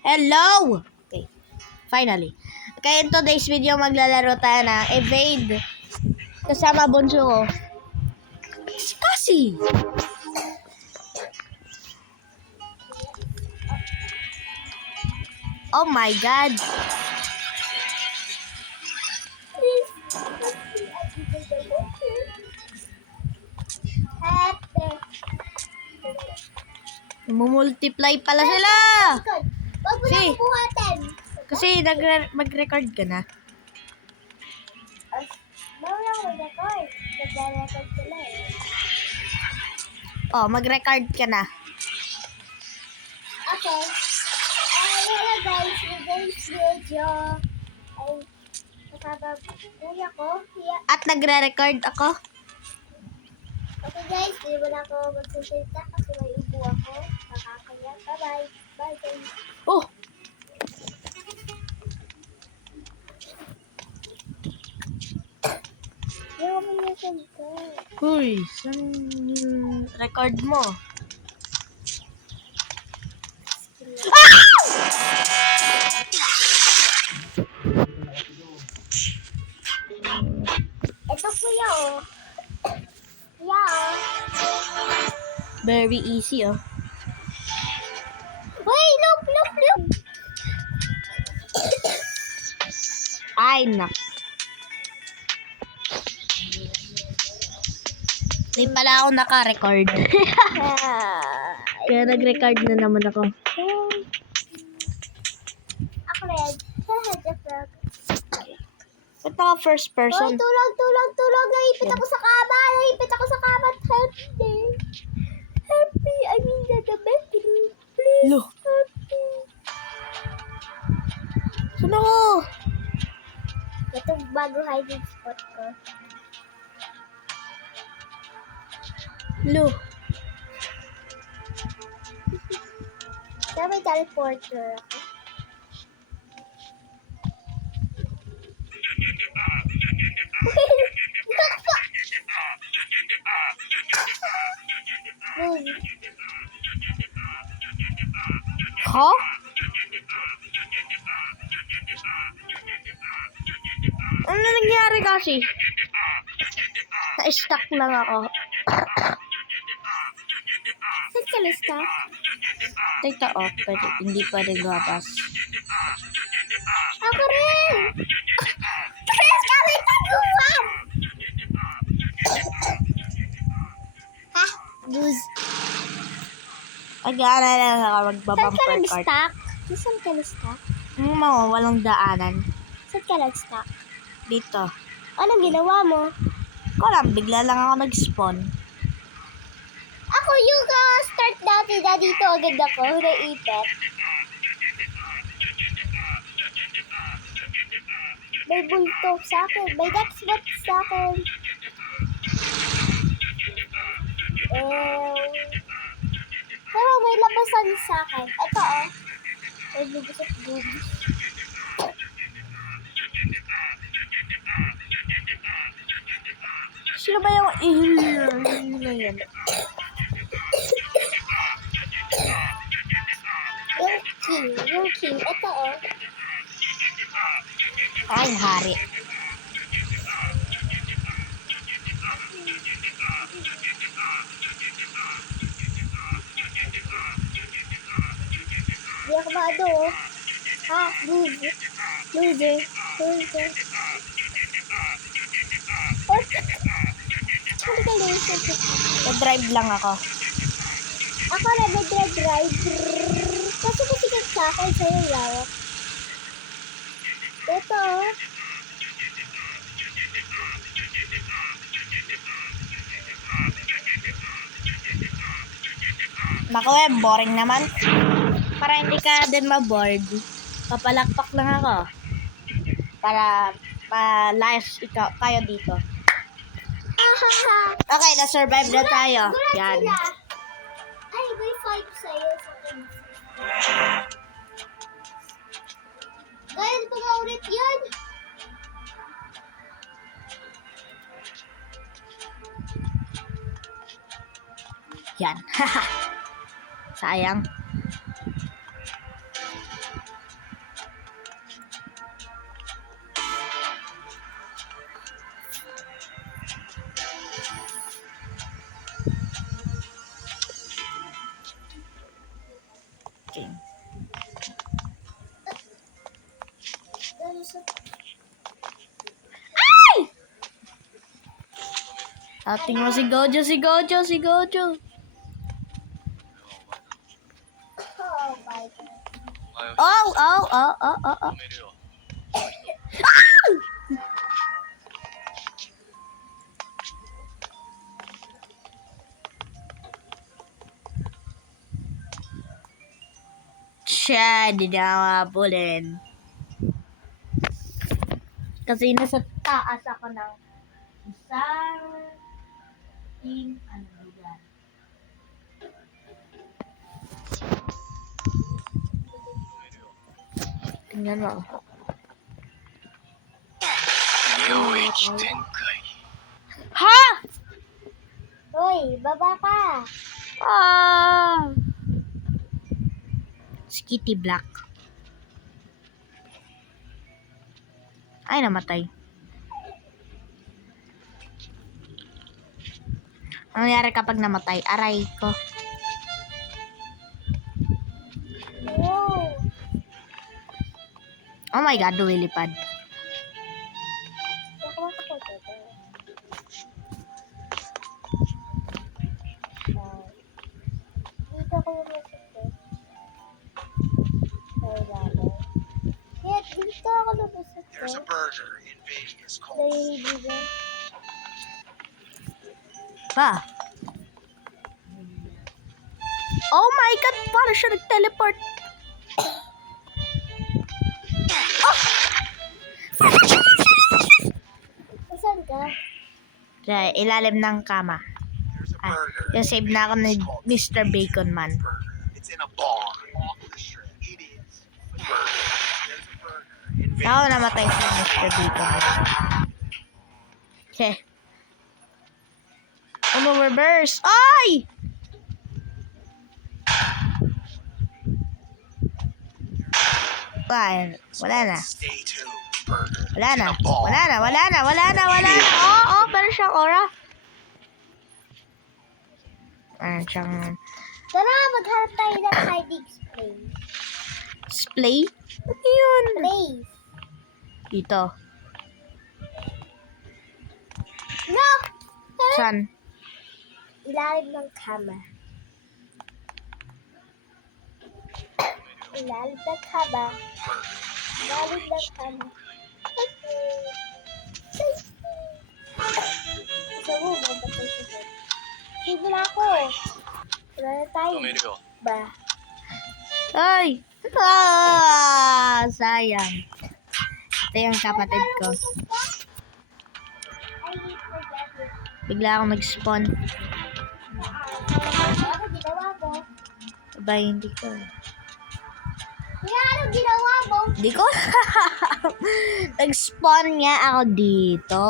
Hello! Okay, finally. Okay, in today's video, maglalaro tayo ng Evade. Kasama bunso ko. Kasi! Oh my God! Multiply pala sila! Kasi mag-record ka na. Oh, mag-record ka na. Okay. Hello guys, today's video ay kasama kuya ko. At nagre-record ako. Okay guys, di mo na ako magsasalita kasi may ubo ako. Nakakaya. Bye-bye. Bye guys. Oh! Di mo ko nasalita. Uy, saan yung record mo? Ito kuya oh. Kuya oh. Very easy, oh. Uy, look. Ay, nak. Di pala ako naka-record. Kaya nag-record na naman ako. Ako rin. Ba't naka first Uy, person? tulog. Naipit ako sa kama. Help me. Help me. I'm in the bedroom. Please Lo. help me. Saan ako? Ito bago hiding spot ko. Lo. Kaya may teleporter ako. Ha? Ano nangyari kasi? Na-stuck lang ako. Saan ka na-stuck? Teka, oh. Pero hindi pwede lumabas. Ako rin! Chris, kami taguan! Ha? Lose. Mag-aana lang ako Saan ka magbabumper cart. nag-stuck? Saan ka nag-stuck? Walang daanan. Saan ka nag-stuck? Dito. Anong ginawa mo? Ko lang, bigla lang ako nag-spawn. Ako yung start dati na dito agad ako, naipit. May bulto sa akin, may dark spot sa akin. Pero may labasan sa akin. Ito oh. May lubos at bubis. Sino ba yung na yan? Yung king. Ito oh. Ay, hari. Di ako maado oh. Ha? Loser. Oh, saan ka loser? Na-drive lang ako. Ako na nag-drive. Kasi masigat sa akin sa'yo lawak. Ito oh. Naku boring naman. Para hindi ka din ma-bored, papalakpak lang ako. Para ma-live kayo dito. Okay, na-survive na tayo. Yan. Ay, may 5 sa'yo sa akin. Yan. Sayang. Okay. Ating mo si Gojo, si Gojo, si Gojo. Oh my god. Oh, oh, oh, oh, oh, oh. Siya, di na mabulin. Kasi nasa taas ako ng isang lugar. Tingnan mo. Ha? Hoy, baba ka. Ah! Skitty Black. Ay, namatay. Ano nangyari kapag namatay? Aray ko. Wow. Oh my God, lumilipad. Nakuha ko po ito. Dito ko yung music ko. Sorry, Lalo. Yeah, dito ako lumusok ko. There's a burger in Vegas called Dahil dito. Pa. Oh my God, para siya nag-teleport. Saan ka? Sa ilalim ng kama. There's a Ah, burger. yung save na ako ni Mr. Bacon Man. Burger. It's in a bar off the strip. It is a burger. There's a burger in Ako Vegas. namatay si Mr. Bacon Man. Okay. Reverse. Ay! Ay, wala na. Stay tuned. Burger. Wala na. In a bar. Wala na, wala na, wala na, wala na. Oo, meron siyang aura. Meron siyang Tara, maghanap tayo ng hiding place. display. Ano yun? Place. Dito. No! Saan? Ilalim ng kama. Ilalim ng kama. Ilalim ng kama. Sa mo, mabatay sa bed. Sige na ako. Wala na tayo. Ba? Ay! Ah! Sayang. Ito yung kapatid ko. I forget it. Bigla akong nag-spawn. Ano ginawa mo? Aba, hindi ko. Kaya ano ginawa mo? Hindi ko. Nag-spawn nga ako dito.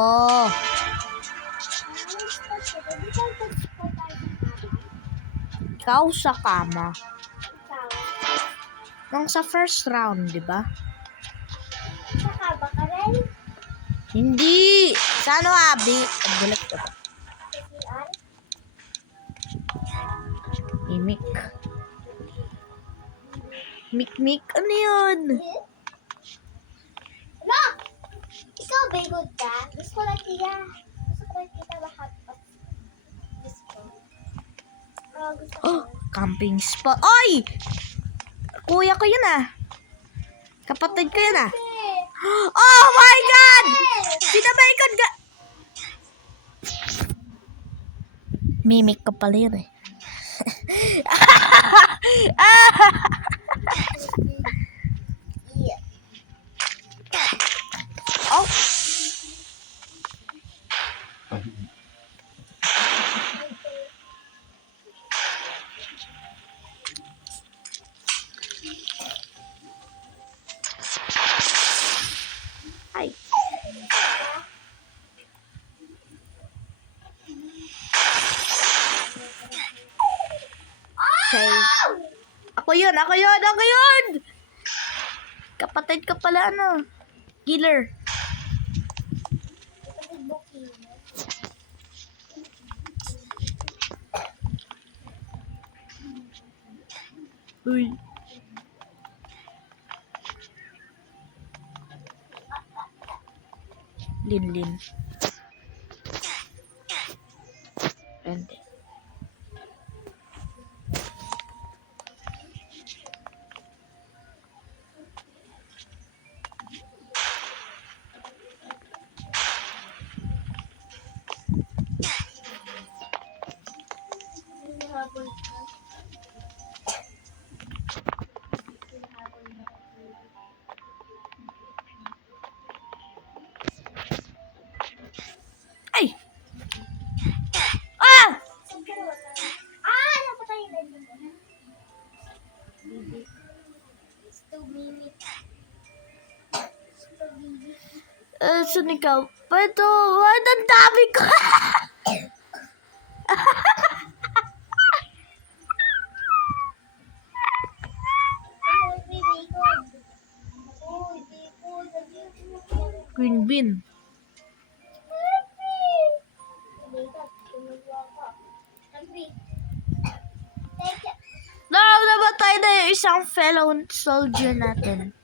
Ikaw sa kama. Nung sa first round, di ba? Sa kaba ka rin? Hindi! Sa ano, Abi? Ang bulat ko. Sa CR? Mimik. Mik-mik? Ano yun? Ano? Ikaw, bigod ka? Gusto ko lang kita. Gusto ko lang kita mahapat. Gusto ko. Gusto ko. Oh, camping spot. Ay! Kuya ko yun ah. Kapatid ko yun ah. Oh my God! Sinabay ko ga... Mimik ka pala yun eh. Yeah. Oh! Ay. Ako yun! Ako yun! Ako yun! Kapatid ka pala, ano? Killer. Kapatid mo, Kino. Uy. Lin. Pwede. Hinahabol ka. Ay! Ah! Napatay na din. Bibi. Gusto Bibi. Gusto Bibi. Saan ikaw? Pato, ang dami ko! Uy, Bibi, good. Uy, Bibi, Green bean. No, namatay na yung isang fellow soldier natin.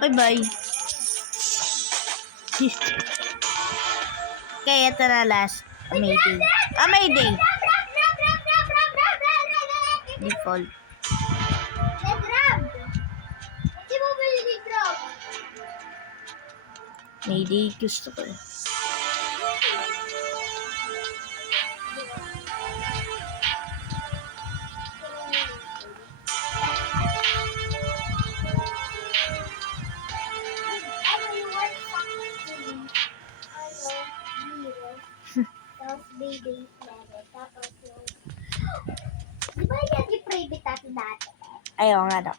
Bye-bye. Okay, ito na last. Amazing. Amazing. Default. Mayday gusto ko. Di ba yan i-private natin dati? Ayaw nga daw.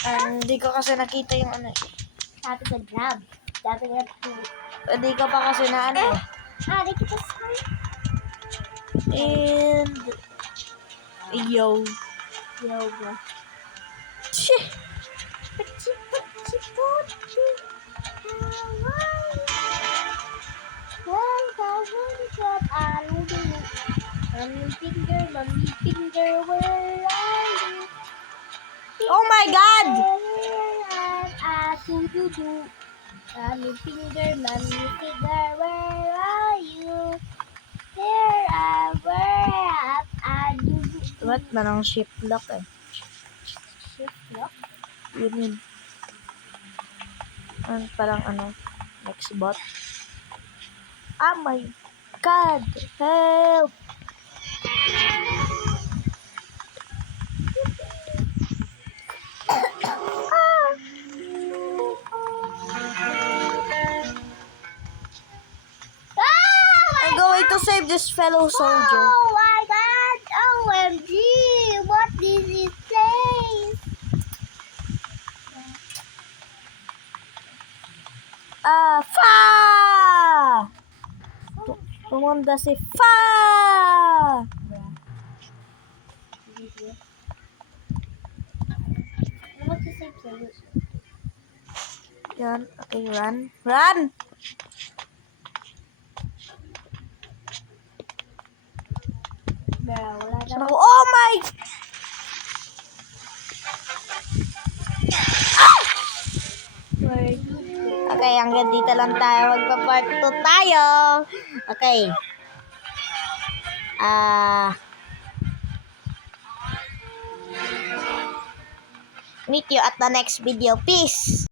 Sabi Hindi ko kasi nakita yung ano. sa Grab. Sabi nga Hindi ko pa kasi na ano. Ari kita sa And... Yo. yoga. Shit. Pachi, pachi, pachi. Mommy finger, where are you? Oh my God! Mommy finger, where are you? There are where I do. What? Manang shift lock eh. Shift lock. Yun. Parang ano. Next bot. Oh my God! Help! I'm going to save this fellow soldier. Oh my God! OMG! What is this place? Fa! Pumunta si Fa! What's the same solution? Yan. Okay, run. Run! Bro, wala na. Saan ako? Oh my! Word. Okay, hanggang dito lang tayo. Magpa-part 2 tayo. Okay. Meet you at the next video. Peace!